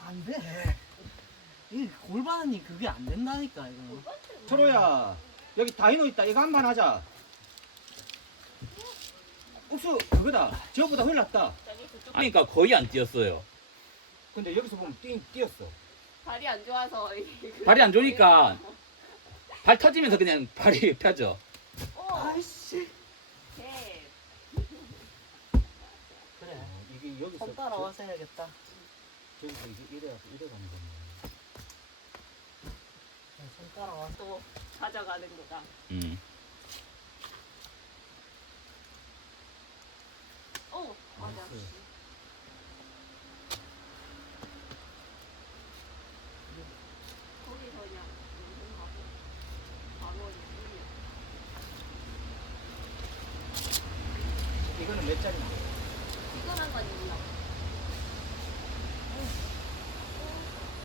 안 돼. 이 골반이 그게 안 된다니까 이거. 철호야 여기 다이노 있다. 이거 한 판 하자. 옥수 그거다. 저거보다 훨 낫다. 그러니까 거의 안 뛰었어요. 근데 여기서 보면 뛰었어. 발이 안 좋아서. 발이 안 좋으니까 발 터지면서 그냥 발이 펴져. 아이씨. 네. 그래. 이게 여기서 손 따라와서 해야겠다. 저기서 이게 이래 가는 거네. 손 따라와서. 또 가져가는 거다. 맞아. 거기서 그냥 운동하고 바로 이거는 몇 짜리나?